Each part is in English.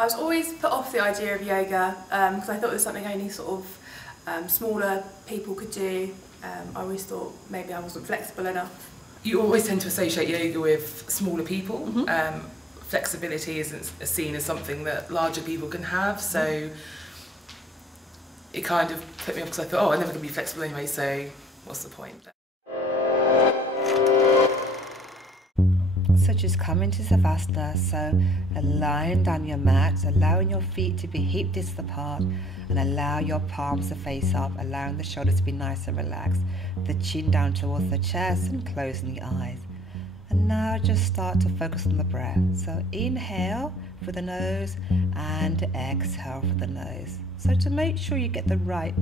I was always put off the idea of yoga because I thought it was something only sort of smaller people could do. I always thought maybe I wasn't flexible enough. You always tend to associate yoga with smaller people. Mm-hmm. Flexibility isn't seen as something that larger people can have, so it kind of put me off because I thought, oh, I'm never going to be flexible anyway, so what's the point? So just come into Savasana, so lying down your mat, allowing your feet to be hip distance apart, and allow your palms to face up, allowing the shoulders to be nice and relaxed, the chin down towards the chest and closing the eyes. And now just start to focus on the breath. So inhale for the nose and exhale for the nose. So to make sure you get the right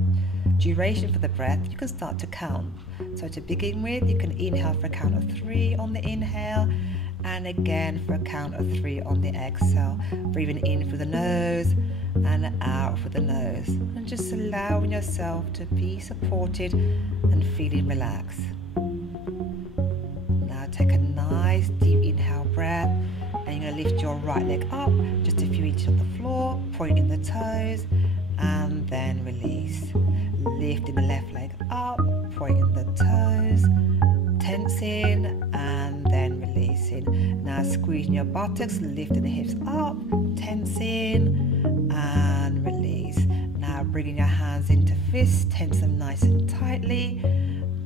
duration for the breath, you can start to count. So to begin with, you can inhale for a count of 3 on the inhale, and again for a count of 3 on the exhale. Breathing in through the nose and out through the nose. And just allowing yourself to be supported and feeling relaxed. Now take a nice deep inhale breath, and you're going to lift your right leg up just a few inches off the floor, pointing the toes, and then release. Lifting the left leg up, pointing the toes, tensing, and then releasing. Now squeezing your buttocks, lifting the hips up, tensing, and release. Now bringing your hands into fists, tense them nice and tightly,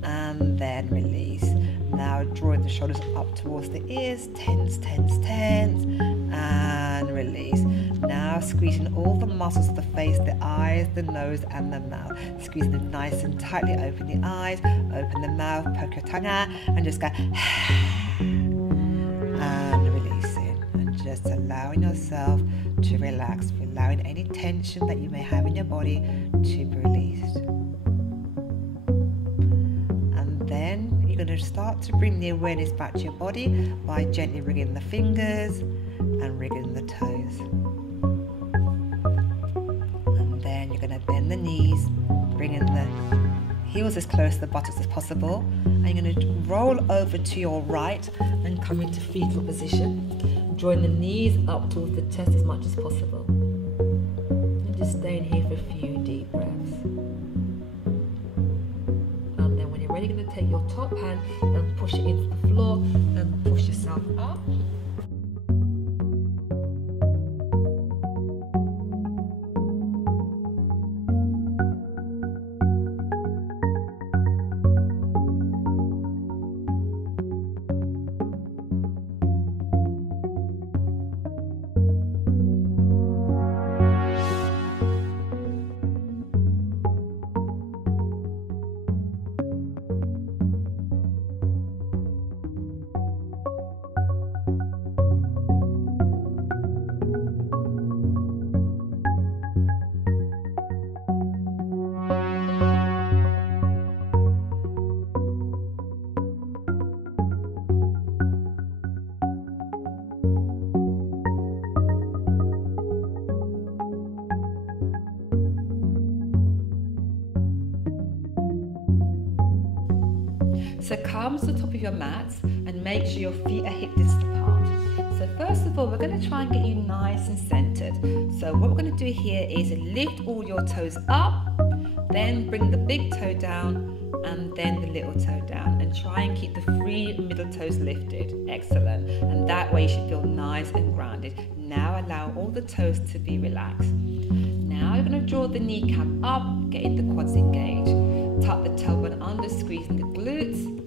and then release. Now drawing the shoulders up towards the ears, tense, tense, tense, and release. Now squeezing all the muscles of the face, the eyes, the nose, and the mouth. Squeezing them nice and tightly, open the eyes, open the mouth, poke your tongue out, and just go and releasing. And just allowing yourself to relax, allowing any tension that you may have in your body to be released. And then you're going to start to bring the awareness back to your body by gently wriggling the fingers and wriggling the toes. And then you're going to bend the knees, bringing the heels as close to the buttocks as possible. And you're going to roll over to your right and come into fetal position, drawing the knees up towards the chest as much as possible. And just staying here for a few deep breaths. You're going to take your top hand and push it into the floor and push yourself up. So come to the top of your mat and make sure your feet are hip distance apart. So first of all, we're going to try and get you nice and centered. So what we're going to do here is lift all your toes up, then bring the big toe down, and then the little toe down, and try and keep the 3 middle toes lifted. Excellent. And that way you should feel nice and grounded. Now allow all the toes to be relaxed. Now you're going to draw the kneecap up, getting the quads engaged. Tuck the tailbone under, squeezing the glutes.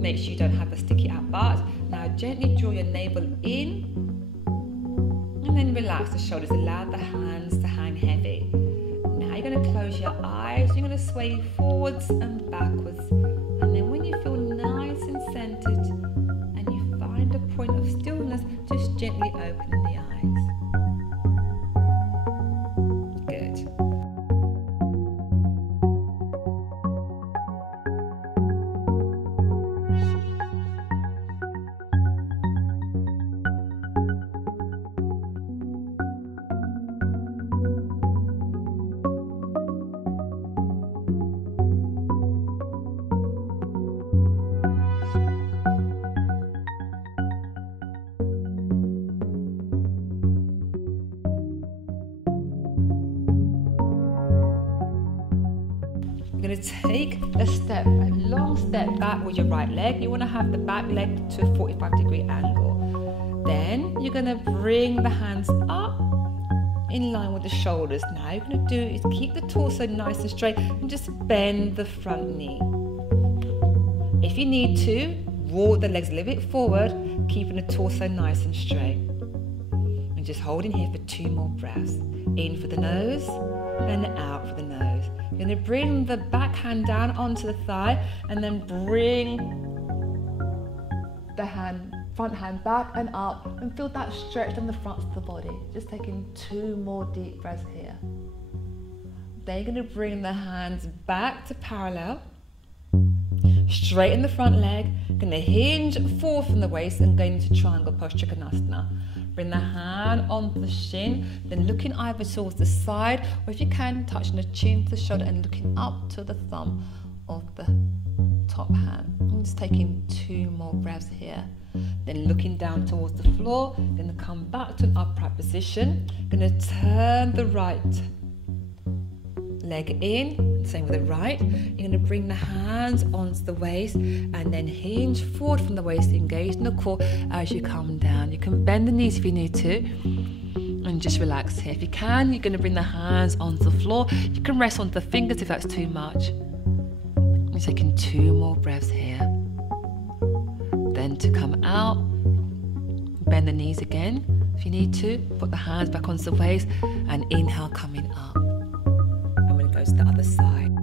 Make sure you don't have a sticky out butt. Now gently draw your navel in, and then relax the shoulders. Allow the hands to hang heavy. Now you're going to close your eyes. You're going to sway forwards and backwards. And then when you feel nice and centered, and you find a point of stillness, just gently open the eyes. You're going to take a step, a long step back with your right leg. You want to have the back leg to a 45-degree angle. Then you're going to bring the hands up in line with the shoulders. Now you're going to do is keep the torso nice and straight and just bend the front knee. If you need to, walk the legs a little bit forward, keeping the torso nice and straight. And just holding here for 2 more breaths. In for the nose and out for the nose. You're going to bring the back hand down onto the thigh and then bring the front hand back and up and feel that stretch in the front of the body. Just taking 2 more deep breaths here. Then you're going to bring the hands back to parallel. Straighten the front leg, going to hinge forward from the waist and go into triangle pose Trikonasana. Bring the hand onto the shin, then looking either towards the side, or if you can, touching the chin to the shoulder and looking up to the thumb of the top hand. I'm just taking 2 more breaths here. Then looking down towards the floor, then come back to an upright position. Going to turn the right leg in, same with the right. You're going to bring the hands onto the waist and then hinge forward from the waist, engage in the core as you come down. You can bend the knees if you need to and just relax here. If you can, you're going to bring the hands onto the floor. You can rest onto the fingers if that's too much. You're taking 2 more breaths here. Then to come out, bend the knees again if you need to. Put the hands back onto the waist and inhale coming up. To the other side.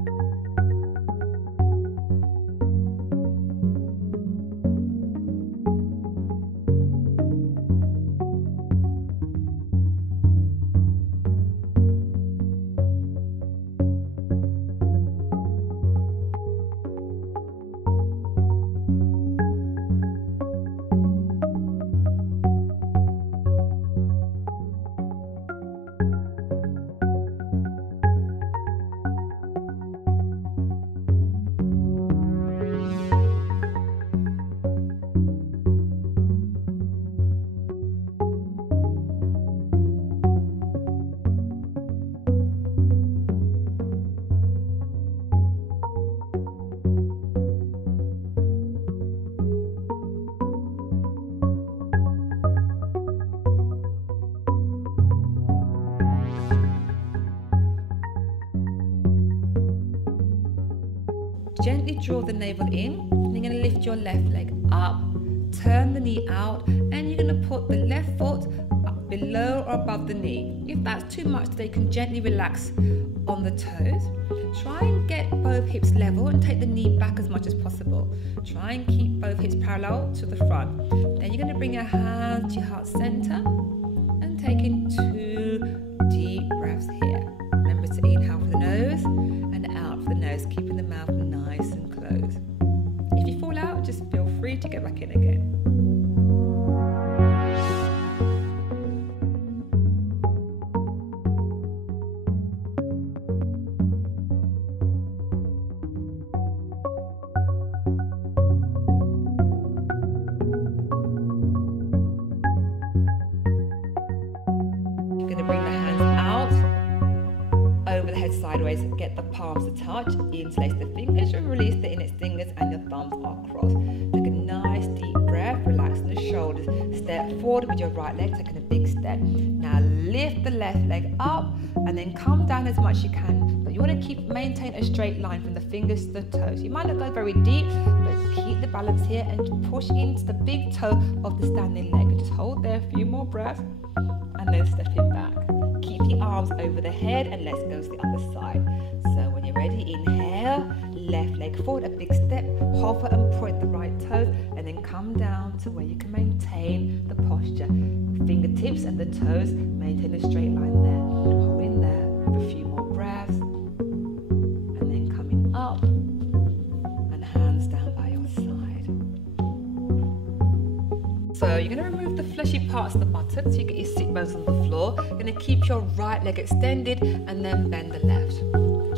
Gently draw the navel in, and you're going to lift your left leg up, turn the knee out, and you're going to put the left foot up below or above the knee. If that's too much, they can gently relax on the toes. Try and get both hips level and take the knee back as much as possible. Try and keep both hips parallel to the front. Then you're going to bring your hands to your heart center and taking 2 deep breaths here. Remember to inhale for the nose and out for the nose, keeping the mouth nice and closed. If you fall out, just feel free to get back in again. You're going to bring the hands out over the head sideways, get the palms to touch, interlace the fingers and release the index fingers and your thumbs are crossed. Take a nice deep breath, relaxing the shoulders, step forward with your right leg, taking a big step. Now lift the left leg up and then come down as much as you can, but you want to maintain a straight line from the fingers to the toes. You might not go very deep, but keep the balance here and push into the big toe of the standing leg. Just hold there a few more breaths and then stepping back. Keep the arms over the head and let's go to the other side. So when you're ready, inhale, left leg forward, a big step, hover and point the right toes, and then come down to where you can maintain the posture. Fingertips and the toes, maintain a straight line there. Hold in there for a few more breaths, and then coming up, and hands down by your side. So you're going to remove the fleshy parts of the buttocks so you get your sit bones on the floor. You're going to keep your right leg extended and then bend the left.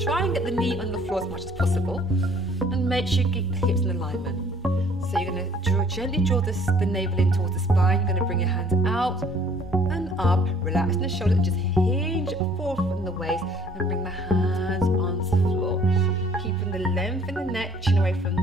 Try and get the knee on the floor as much as possible and make sure you keep the hips in alignment. So you're going to gently draw the navel in towards the spine. You're going to bring your hands out and up, relaxing the shoulder and just hinge forward from the waist and bring the hands onto the floor. Keep we're lengthening the neck, chin away from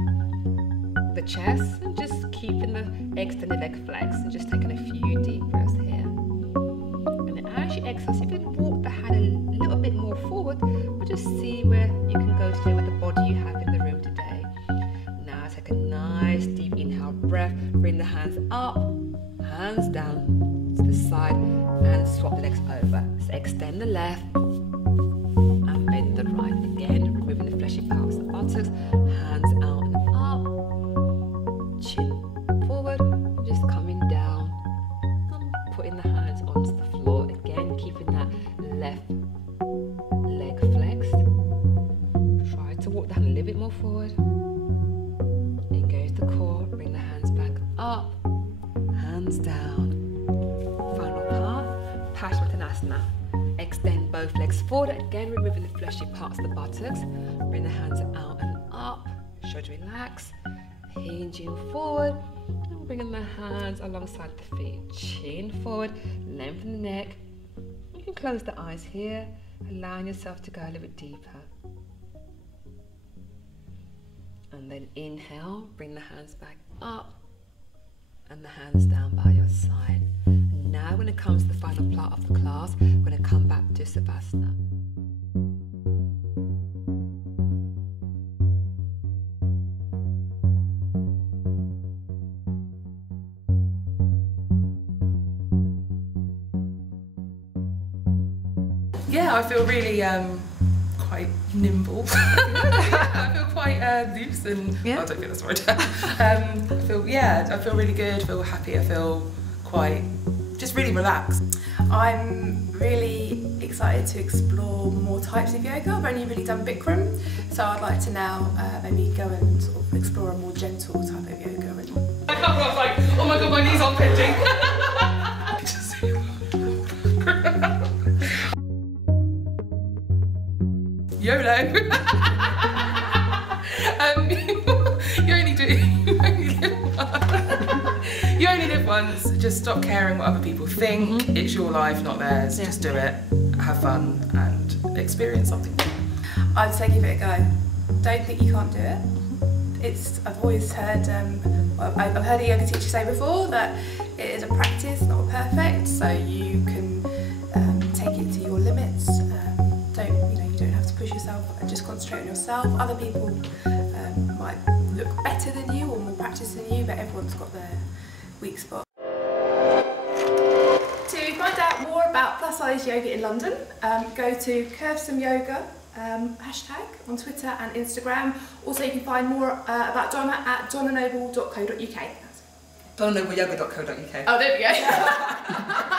the chest, and just keeping the extended leg flexed, and just taking a few deep breaths here. And then as you exhale, see if you can walk the hand a little bit more forward, but just see where you can go today with the body you have in the room today. Now take a nice deep inhale breath, bring the hands up, hands down to the side, and swap the legs over. So extend the left and bend the right. Again, removing the fleshy parts of the buttocks, hands out and up, chin forward, just coming down and putting the hands onto the floor. Again, keeping that left leg flexed. Try to walk the hand a little bit more forward. Engage the core, bring the hands back up, hands down. Final part, Paschimottanasana. Extend both legs forward, again removing the fleshy parts of the buttocks. Bring the hands out and up, shoulder relax, hinging forward, and bringing the hands alongside the feet. Chin forward, lengthen the neck. You can close the eyes here, allowing yourself to go a little bit deeper. And then inhale, bring the hands back up, and the hands down by your side. And now when it comes to the final part of the class, we're going to come back to Savasana. Yeah, I feel really quite nimble. I feel quite loose and I don't think that's the word. I feel really good, I feel happy, I feel quite just really relaxed. I'm really excited to explore more types of yoga. I've only really done Bikram, so I'd like to now maybe go and sort of explore a more gentle type of yoga. I can't, I was like, oh my god, my knees aren't bending. YOLO! You only live once, just stop caring what other people think. It's your life, not theirs. Just do it, have fun, and experience something. I'd say give it a go. Don't think you can't do it. I've always heard, I've heard a yoga teacher say before that it is a practice, not a perfect, so you can take it to your limits. You don't have to push yourself and just concentrate on yourself. Other people might look better than you or more practiced than you, but everyone's got their weak spot. To find out more about plus size yoga in London, go to Curvesomeyoga hashtag on Twitter and Instagram. Also, you can find more about Donna at donnanoble.co.uk. donnanobleyoga.co.uk. Oh, there we go.